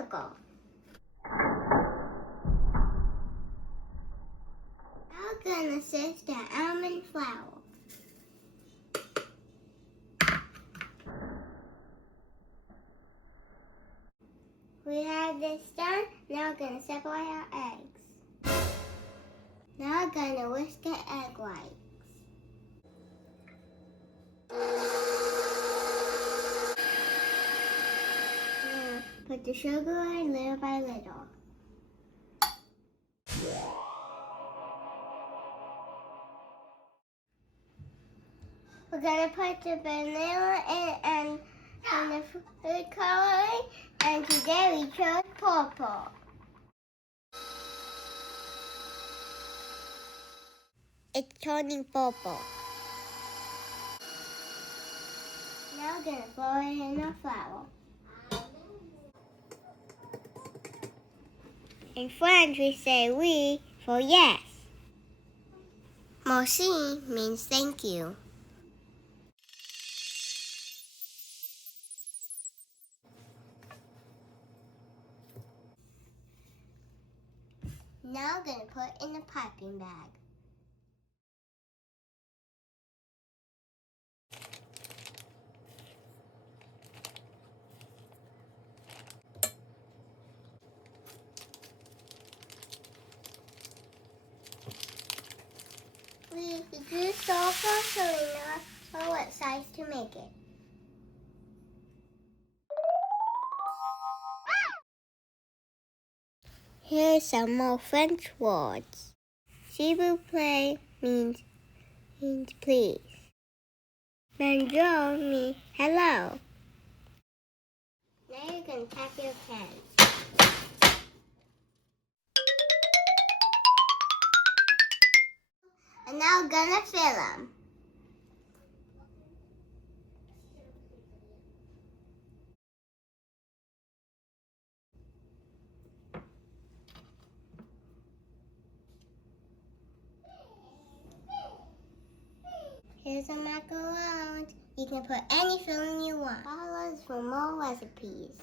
sugar. Now I'm gonna sift the almond flour. We have this done. Now I'm gonna separate our eggs. Now I'm gonna whisk the egg whites. Now put the sugar in little by little. We're gonna put the vanilla in and the food coloring, and today we chose purple. It's turning purple. Now we're gonna throw it in the flour. In French, we say oui for yes. Merci means thank you. Now I'm going to put in a piping bag. We use sulfur so we know what size to make it. Here are some more French words. S'il vous plaît means please. Bonjour means hello. Now you can tap your pen. And now I'm gonna fill them. Here's a macarons. You can put any filling you want. Follow us for more recipes.